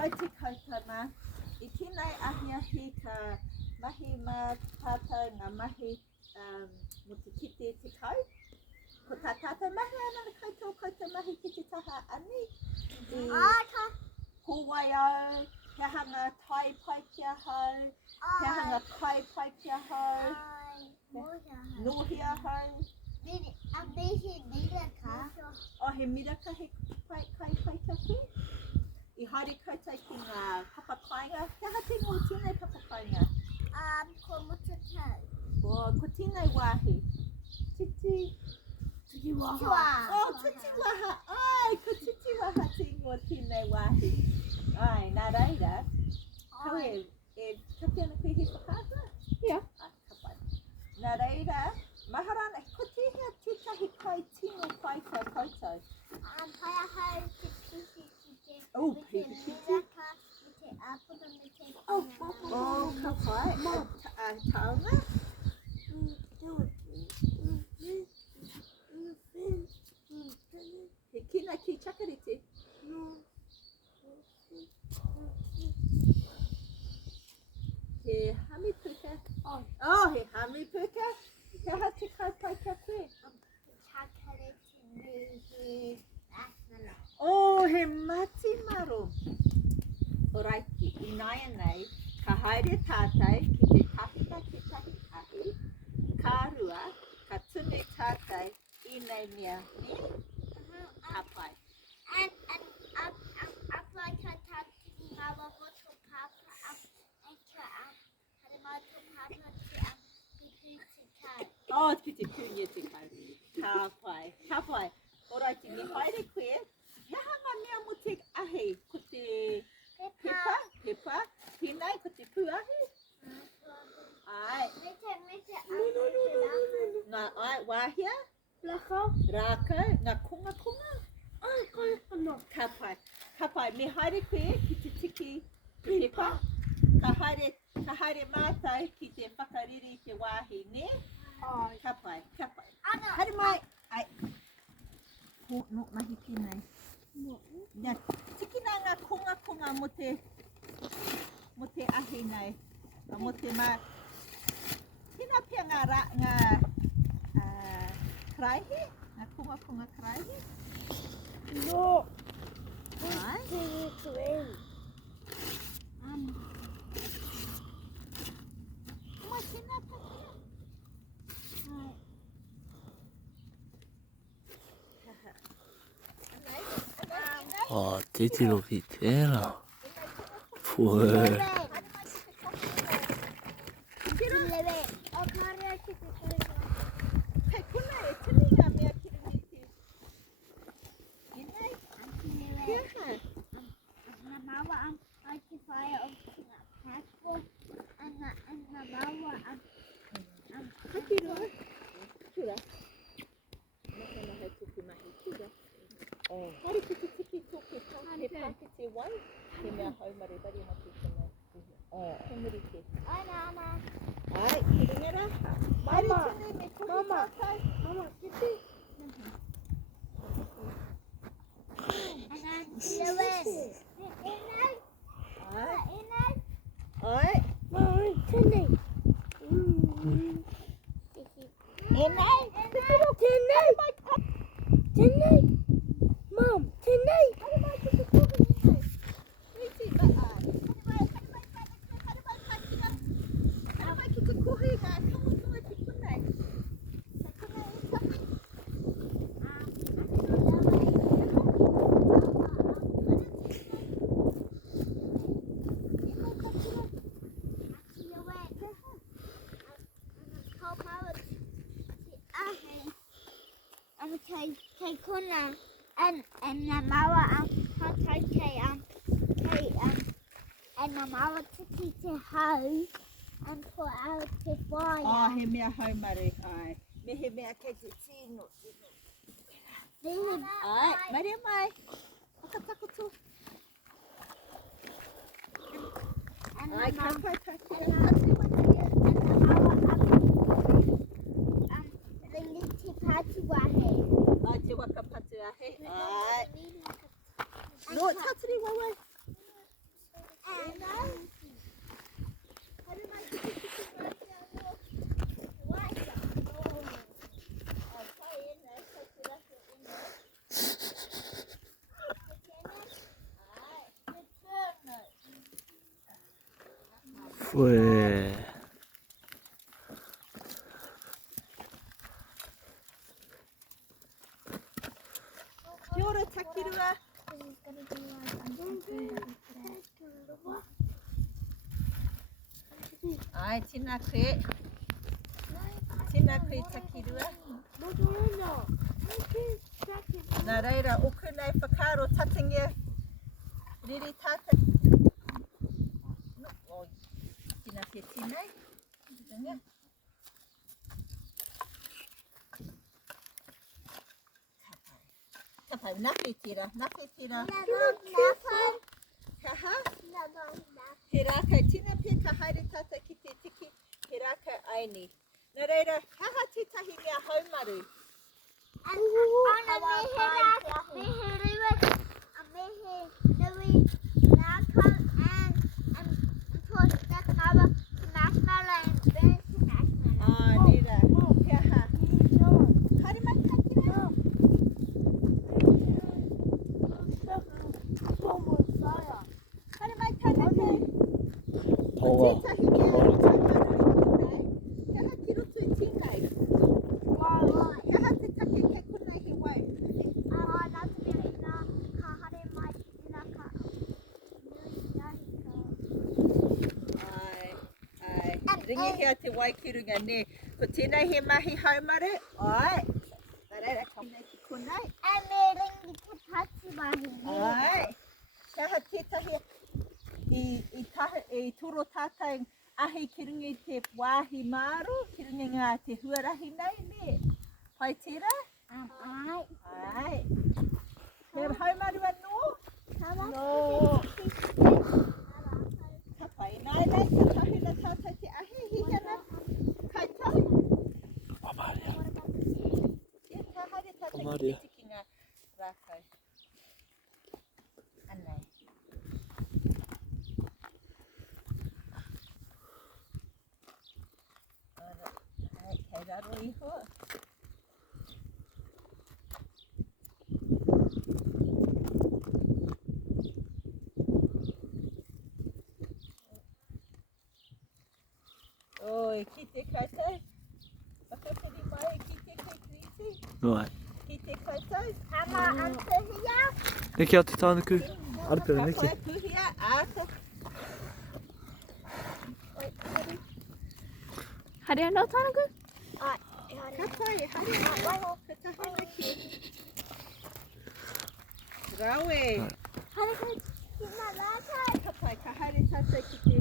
Ahoi te kautana. I tēnei ahia he ka mahi mā tātou ngā mahi mo te kite te kau. Ko tā tātou mahi ana na koutou mahi ki te taha ani. Hōwai au, he hanga tai pai kia hau, he hanga kai pai kia hau, nohia hau. Oh, he miraka he kai pai kia koe. I haere koutou ki ngā papakainga. Kia hati ngō tēnei papakainga? Ko moto tau. Ko tēnei wāhi. Titi waha. Oh, titi waha. Ai, ko titi waha te ngō tēnei wāhi. Ai, nā reira. Kau e kapi ana koe he whakaata? Yeah. Ai, ka pai. Nā reira, maharana, ko tēhea tētahi kai tino pai kia koutou? Pai ahau te pihi ki te miraka, me te apuna, me te Oh, ka pai. Taonga? He kina ki chakarite. He hami puka. Oh, he hami puka. Kia ha te kaupai kia koe? chakarete mihi asana. Oh, he mati maro. Oraiki, i nai nei, ka haere tātai ki te tapita ki tahi ahi, ka rua, ka tunu tātai i nei mea ni, ka pai. And apply ka tātini mawa moto papa and ka hare moto papa te pihi te kai. Oh, ki te pūnia te kau. Ka pai, ka pai. Oraiki, me haere koe, he hanga mea mo te ahi, ko te pepa, tēnei, ko te pūahi. Ai, ngā ai, wāhia, rākau, ngā konga. Ka pai, me haere koe ki te tiki pepa, ka haere mātai ki te whakariri te wāhi, ne? Ka pai. Haere mai, ai, no mahi tēnei. Nā, tiki nā ngā konga mo te ahi nei, mo te mā, tēnā pia ngā kraihi, ngā konga kraihi. No. Ai. Mai tēnā pia. Te tiro ki tēnā. Pue. Hei, kuna e tini ngā mea ki riki. Inei? Kia hai? Ngā mawa ai te whae o ngā passport and ngā mawa Haki roa. Tura. Mahana hei tuku mahi tura. Haere ki te tiki tōke he pāke te wai, he mea haumare wari haki tēnā. He murike. Ana. Ai, ki ringera. Maire tēnei me kohi tātai. Mama, kete. Ana, Lewin. Ai. Mama, tēnei. Enei. Tēnei. Mom, tēnei. Haere mai ki te kohi nei. Riti, mai ai. Haere mai ki te kohi ngā kaunga ki kunei. Ka kunei e tahi. Kei kuna and ngā mawa tātai kei and ngā mawa tiki te hau and ko au te whaia. Oh, he mea haumare, ai. Me he mea kei te tino. Ai, maire mai. Whakatakoto. Ai, ka pai. Ringi te pāti wahe. Ai, te waka patu ahe. Ai. No, tatari wawai. Foi. Kia ora takirua. Ai, tina koe. Tina koe takirua. Nā reira, oku nei whakaaro tatangia. Riri tāta. No, o, tina te tinei. Tina. Tapai, nawhi tira, nawhi tira. Kaha. He rākau tina pia ka haere tata ki te tiki, he rākau aini. Nā reira, kaha te tahi mea haumaru. Nera, kaha. Haere mai takira. Haere mai tānake. Tonga. Tētahi mea haumaru nei. Kaha ki roto i tīnei. Kaha te take ke kunei he wai. Ringi hea te waikirunga ne. Ko tēnei he mahi haumaru. Ai. Nā reira, ka nei ki kunei. Ai. Kaha tētahi i toro tātai ahi ki runga i te wāhi māro, ki runga ngā te huarahi nei ne. Pai tērā? Ai. He haumaru anō? No. Ka pai nai nei, ka tahi na tātai te ahi, hihana. Kai tau. Amaria. Ia ka haere tātai ki Amaria. te tiki ngā rākau. Anei. Kei raro iho. Oi, ki te koutou. Whakapiri mai ki te kei krisi. Right. Ki te koutou. Niki a te tānuku. Arupera, niki. Ka pai puhia, āta. Oi, hori. Haere anō tānuku? Ka pai, haere anō. Ka tahanga ki. Rawe. Ka pai, ka haere tātou ki te